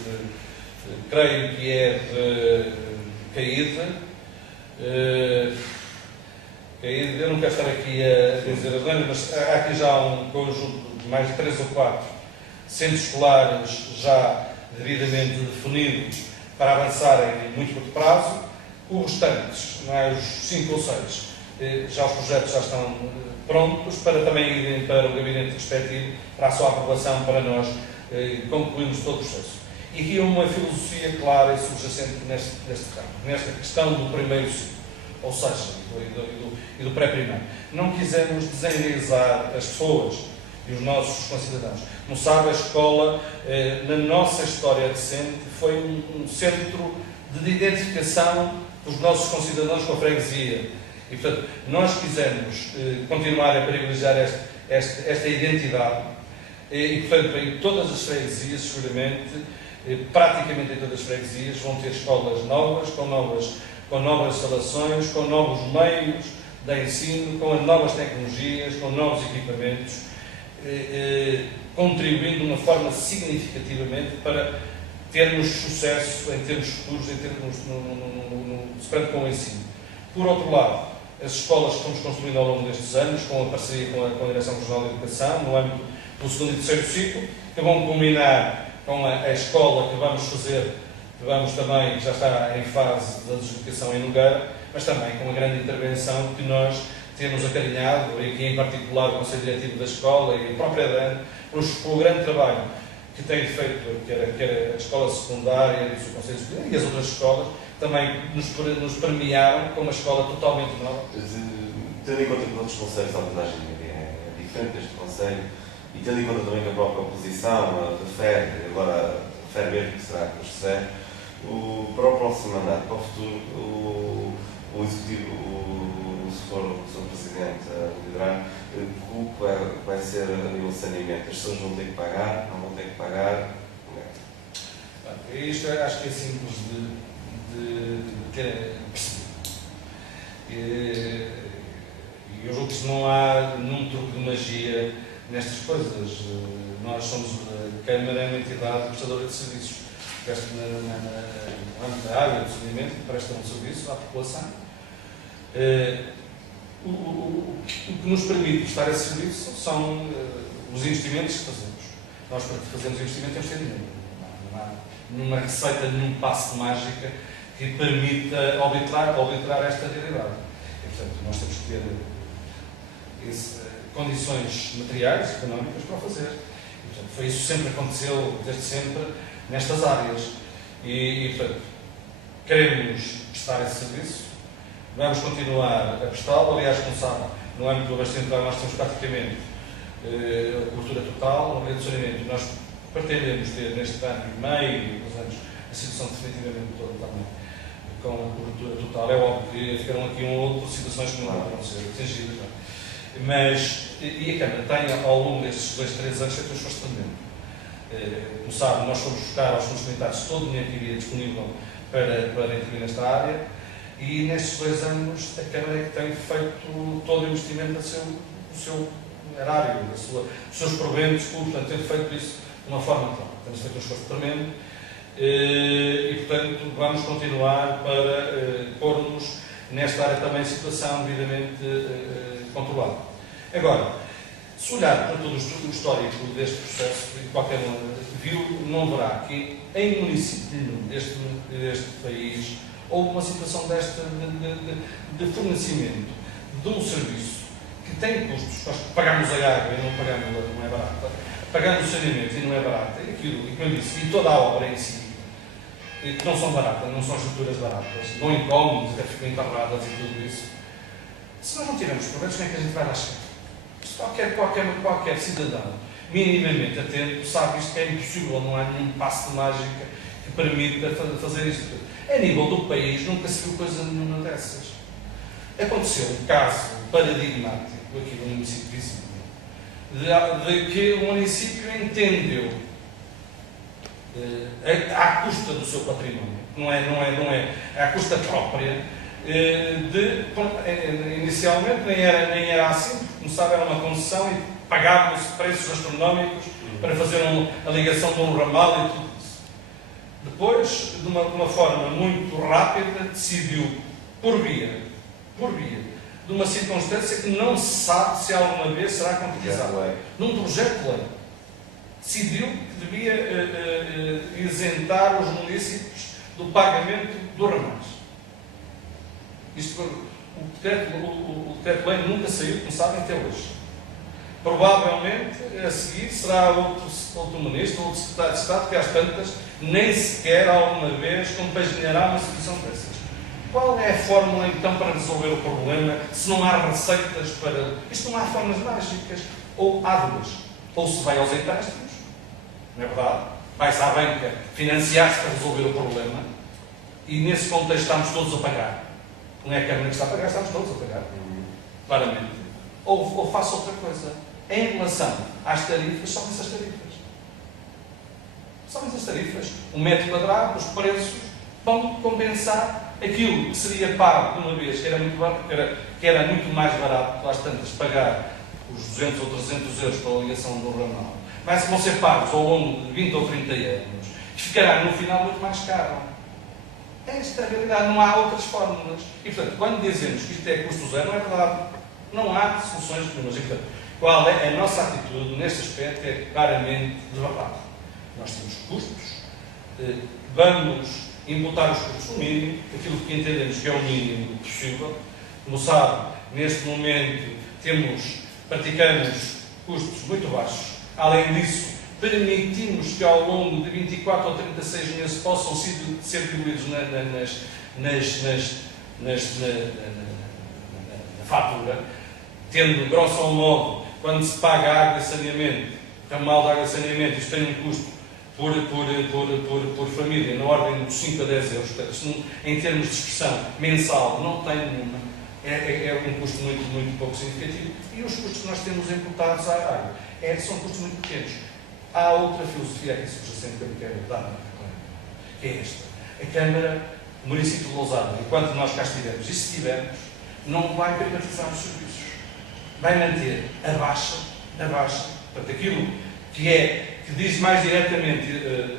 creio que é de Caíde. Eu não quero estar aqui a dizer as lembras, mas há aqui já um conjunto de mais de 3 ou 4 centros escolares já devidamente definidos para avançarem em muito curto prazo. Os restantes, os 5 ou 6, já os projetos já estão prontos para também irem para o gabinete respectivo, para a sua aprovação, para nós concluirmos todo o processo. E aqui há uma filosofia clara e subjacente neste campo, nesta questão do primeiro ciclo, ou seja, e do pré-primário. Não quisemos desenraizar as pessoas e os nossos concidadãos. Como sabe, a escola, na nossa história recente, foi um centro de identificação dos nossos concidadãos com a freguesia. E, portanto, nós quisemos continuar a privilegiar esta identidade. E, portanto, em todas as freguesias, seguramente, praticamente em todas as freguesias, vão ter escolas novas, com novas instalações, com novos meios de ensino, com novas tecnologias, com novos equipamentos, contribuindo de uma forma significativamente para termos sucesso em termos futuros, em termos com o ensino. Por outro lado, as escolas que fomos construindo ao longo destes anos, com a parceria com a Direção Regional de Educação, no âmbito do segundo e terceiro ciclo, que vão culminar com a escola que vamos fazer, que já está em fase de adjudicação em Nogueira, mas também com a grande intervenção que nós temos acarinhado, e aqui em particular o Conselho Diretivo da Escola e a própria DAN, pelo grande trabalho que tem feito, quer a escola secundária e o Conselho Superior e as outras escolas, também nos premiaram com uma escola totalmente nova. Tendo em conta que os outros conselhos, a abordagem é diferente deste conselho, e tendo em conta também que a própria oposição refere mesmo que será que proceder, para o próximo mandato, para o futuro, o Executivo, se for o Sr. Presidente a liderar, o que vai ser a nível de saneamento? As pessoas vão ter que pagar, não vão ter que pagar? Isto acho que é simples de ter percebido. E E eu julgo que não há nenhum truque de magia nestas coisas. Nós somos, a Câmara é uma entidade prestadora de serviços no âmbito da área de saneamento, que presta um serviço à população. O que nos permite prestar esse serviço são os investimentos que fazemos. Nós, para fazermos investimento, temos que ter dinheiro. Não há nenhuma receita, nenhum passo de mágica que permita obliterar esta realidade. E, portanto, nós temos que ter condições materiais, económicas, para o fazer. E, portanto, foi isso que sempre aconteceu, desde sempre, nestas áreas. E portanto, queremos prestar esse serviço, vamos continuar a prestá-lo. Aliás, como sabe, no âmbito do abastecimento nós temos praticamente a cobertura total. No rede de saneamento, nós pretendemos ter neste ano e meio, 2 anos, a situação definitivamente toda também com a cobertura total. É óbvio que ficaram aqui outras situações que não vão ser atingidas. Mas, e a Câmara tem, ao longo destes 2, 3 anos, feito um esforço tremendo. Como sabe, nós fomos buscar aos fundos comunitários todo o dinheiro que havia disponível para intervir nesta área, e nestes 2 anos a Câmara é que tem feito todo o investimento do seu erário, dos seus proventos, portanto, tem feito isso de uma forma clara. Temos feito um esforço tremendo e, portanto, vamos continuar para pôr-nos nesta área também situação devidamente controlada. Agora, se olhar para todo o histórico deste processo, qualquer um viu, não verá que em município deste país houve uma situação desta de fornecimento de um serviço que tem custos. Nós pagamos a água e não pagamos, não é barata, pagamos o saneamento e não é barata, e aquilo, e como eu disse, e toda a obra em si, que não são baratas, não são estruturas baratas, não incómodos, até ficam enterradas e tudo isso. Se nós não tivermos problemas, como é que a gente vai lá chegar? Qualquer cidadão minimamente atento sabe isto que é impossível, não há nenhum passo de mágica que permita fazer isto. A nível do país nunca se viu coisa nenhuma dessas. Aconteceu um caso paradigmático aqui no município de Viseu, de que o município entendeu, à custa do seu património, não é à custa própria, inicialmente nem era assim, porque, como sabe, era uma concessão e pagavam-se preços astronómicos para fazer a ligação de um ramal e tudo isso. Depois, de uma forma muito rápida, decidiu, por via de uma circunstância que não se sabe se alguma vez será concretizada, num projeto de lei, decidiu que devia isentar os municípios do pagamento do ramais. O decreto-lei nunca saiu, como sabem, até hoje. Provavelmente, a seguir, será outro ministro, outro secretário de Estado, que às tantas nem sequer alguma vez compaginará uma situação dessas. Qual é a fórmula, então, para resolver o problema, se não há receitas para... Isto não há formas mágicas. Ou há duas. Ou se vai aos empréstimos, não é verdade? Vai-se à banca financiar-se para resolver o problema, e nesse contexto estamos todos a pagar. Não é a Câmara que está a pagar, estamos todos a pagar. Claramente. Ou faça outra coisa. Em relação às tarifas, são essas tarifas. São essas tarifas. O metro quadrado, os preços, vão compensar aquilo que seria pago de uma vez, que era muito mais barato, às tantas, pagar os 200 ou 300 euros pela ligação do ramal. Mas vão ser pagos ao longo de 20 ou 30 anos, que ficará no final muito mais caro. Esta é a realidade, não há outras fórmulas. E, portanto, quando dizemos que isto é custo zero, não é verdade. Não há soluções nenhumas. E, portanto, qual é a nossa atitude neste aspecto? É claramente de verdade. Nós temos custos, vamos imputar os custos no mínimo, aquilo que entendemos que é o mínimo possível. Como sabe, neste momento praticamos custos muito baixos. Além disso, permitimos que ao longo de 24 ou 36 meses possam ser diluídos na fatura, tendo, grosso modo, quando se paga água e saneamento, ramal de água e saneamento, isto tem um custo por família na ordem de 5 a 10 euros. Portanto, em termos de expressão mensal, não tem nenhuma. É um custo muito pouco significativo. E os custos que nós temos imputados à água são custos muito pequenos. Há outra filosofia aqui subjacente que eu quero dar, que é esta. A Câmara, o município de Lousada, enquanto nós cá estivermos, e se estivermos, não vai privatizar os serviços. vai manter a baixa, portanto, aquilo que diz mais diretamente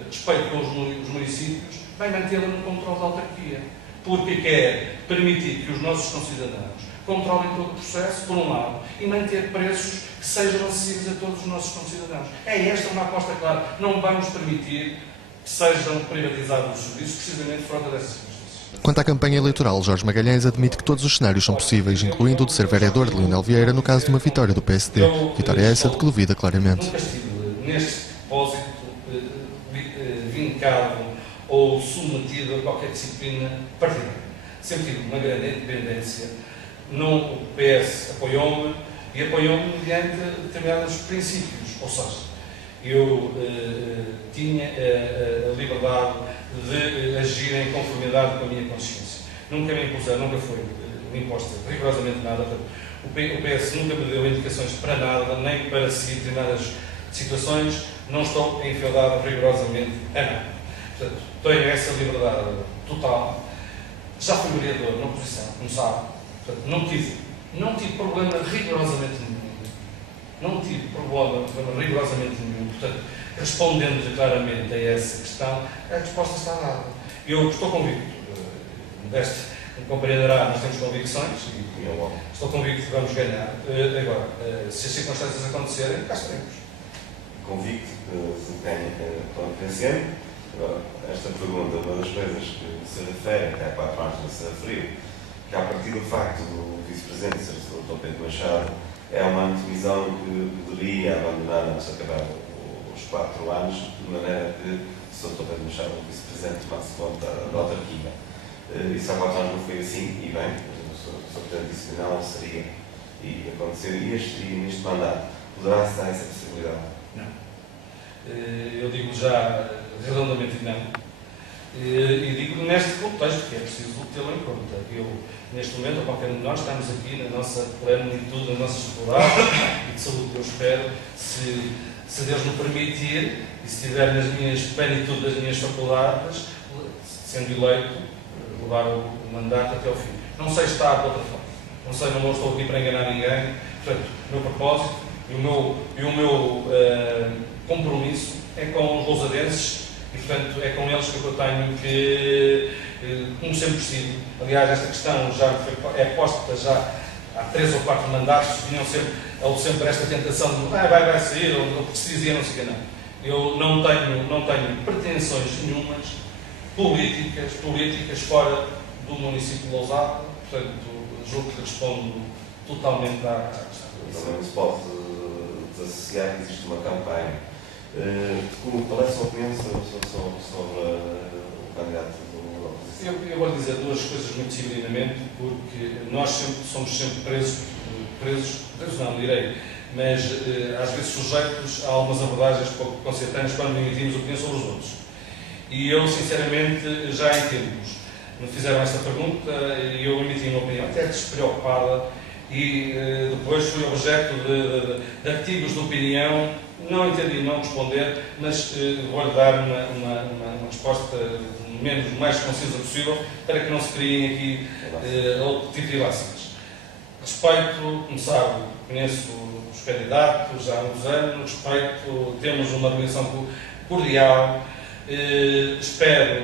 respeito com os municípios, vai mantê-la no controle da autarquia, porque quer permitir que os nossos concidadãos controlem todo o processo, por um lado, e manter preços que sejam acessíveis a todos os nossos concidadãos. É esta uma aposta clara. Não vamos permitir que sejam privatizados os serviços, precisamente fora dessas circunstâncias. Quanto à campanha eleitoral, Jorge Magalhães admite que todos os cenários são possíveis, incluindo o de ser vereador de Leonel Vieira no caso de uma vitória do PSD. Vitória essa de que duvida claramente. Nunca estive neste propósito vincado ou submetido a qualquer disciplina partidária. Sempre tive uma grande independência. O PS apoiou-me e apoiou-me mediante determinados princípios. Ou seja, eu tinha a liberdade de agir em conformidade com a minha consciência. Nunca me impuseram, nunca foi imposta rigorosamente nada. O PS nunca me deu indicações para nada, nem para seguir determinadas situações. Não estou enfeudado rigorosamente a nada. Portanto, tenho essa liberdade total. Já fui vereador na oposição, como sabe. Portanto, não tive problema rigorosamente nenhum. Não tive problema rigorosamente nenhum. Portanto, respondendo claramente a essa questão, a resposta está dada. Eu estou convicto, me compreenderá, nós temos convicções e estou convicto que vamos ganhar. Agora, se as circunstâncias acontecerem, cá estaremos. Convicto que se ganha para vencer. Agora, esta pergunta, uma das coisas que se refere, que há 4 anos não se referiu, que a partir do facto do vice-presidente ser o Dr. Pedro Machado, é uma antevisão que poderia abandonar antes de acabar os 4 anos, de maneira que o Dr. Pedro Machado, o vice-presidente, tomasse conta da autarquia. Isso há 4 anos não foi assim, e bem, o Sr. Presidente disse que não seria, e aconteceria neste mandato. Poderá-se dar essa possibilidade? Não. Eu digo já redondamente não. E digo neste contexto, que é preciso tê-lo em conta. Neste momento, a qualquer um de nós, estamos aqui na nossa plenitude, na nossa faculdade e de saúde, eu espero, se Deus me permitir, e se estiver nas minhas plenitude das minhas faculdades, sendo eleito, levar o mandato até ao fim. Não sei estar de outra forma. Não estou aqui para enganar ninguém. Portanto, o meu propósito e o meu compromisso é com os lousadenses e, portanto, é com eles que eu tenho que, como sempre sido, aliás, esta questão já é posta já há 3 ou 4 mandatos, vinham sempre esta tentação de vai sair, ou porque se dizia não sei o que não. Eu não tenho pretensões nenhumas políticas fora do município de Lousada, portanto, julgo que respondo totalmente à questão. Também se pode desassociar que existe uma campanha. Qual é a sua opinião sobre o candidato da oposição? Eu vou dizer 2 coisas muito civilinamente, porque nós somos sempre presos não direi, mas às vezes sujeitos a algumas abordagens pouco conceituantes quando emitimos opinião sobre os outros. E eu, sinceramente, já em tempos me fizeram esta pergunta e eu emiti uma opinião até despreocupada e depois fui objeto de artigos de opinião. Não entendi não responder, mas vou-lhe dar uma resposta o mais concisa possível para que não se criem aqui outro tipo de ilações. Respeito, como sabe, conheço os candidatos há muitos anos, temos uma relação cordial. Espero,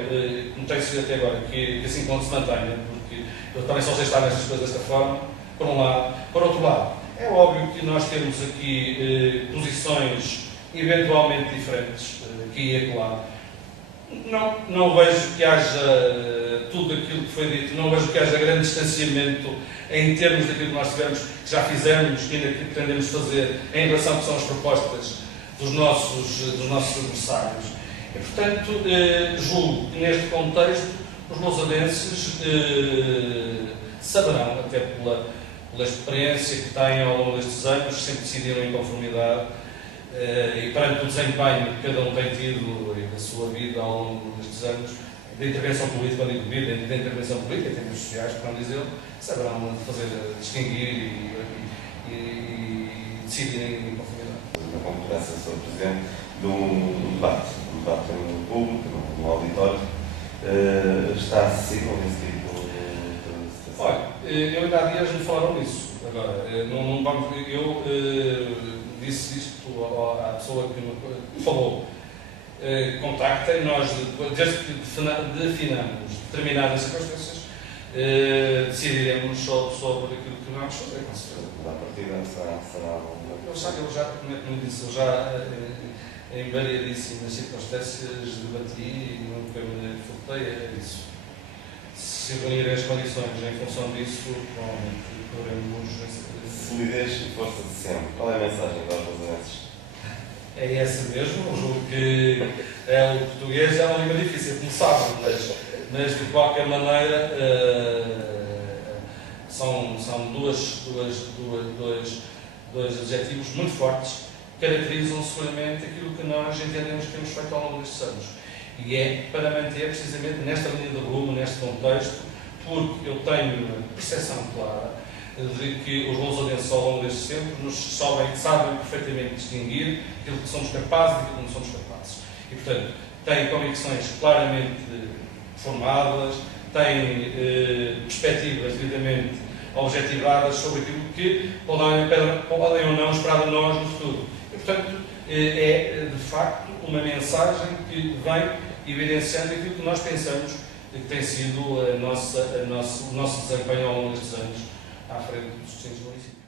como tenho sido até agora, que assim como se mantenha, porque eu também só sei estar nestas coisas desta forma, por um lado. Por outro lado, é óbvio que nós temos aqui posições eventualmente diferentes, aqui e acolá. Não vejo que haja tudo aquilo que foi dito, não vejo que haja grande distanciamento em termos daquilo que nós tivemos, que já fizemos e ainda que pretendemos fazer em relação ao que são as propostas dos nossos adversários. E, portanto, julgo que neste contexto os lousadenses saberão, até pela experiência que têm ao longo destes anos, sempre decidiram em conformidade e perante o desempenho que cada um tem tido da sua vida ao longo destes anos, da intervenção política, quando digo vida, da intervenção política, em termos sociais, para não dizer, saberão distinguir e decidirem em conformidade. Uma concordância, Sr. Presidente, de um debate no público, no auditório, está acessível nesse tipo de situação? Olha, eu ainda há dias me falaram nisso. Agora, não vamos, eu disse isto à pessoa que me falou. Contactem, nós, desde que definamos determinadas circunstâncias, decidiremos sobre aquilo que vamos fazer, com certeza. Da partida será Eu já, como disse, eu já em variedíssimas circunstâncias debati e nunca me furtei a isso. Se reunirem as condições em função disso, provavelmente poderemos vencer. Solidez e força de sempre. Qual é a mensagem para os lusadenses? É essa mesmo, julgo que o português é uma língua difícil, como sabem, mas de qualquer maneira são dois adjetivos muito fortes que caracterizam seguramente aquilo que nós entendemos que temos feito ao longo destes anos. E é para manter precisamente nesta linha de rumo, neste contexto, porque eu tenho a percepção clara de que os lousadenses ao longo destes tempos nos sabem perfeitamente distinguir aquilo que somos capazes e aquilo que não somos capazes. E, portanto, têm convicções claramente formadas, têm perspectivas devidamente objetivadas sobre aquilo que podem ou não esperar de nós no futuro. E, portanto, é de facto uma mensagem que vem evidenciando aquilo que nós pensamos que tem sido o nosso desempenho ao longo destes anos à frente dos distintos municípios.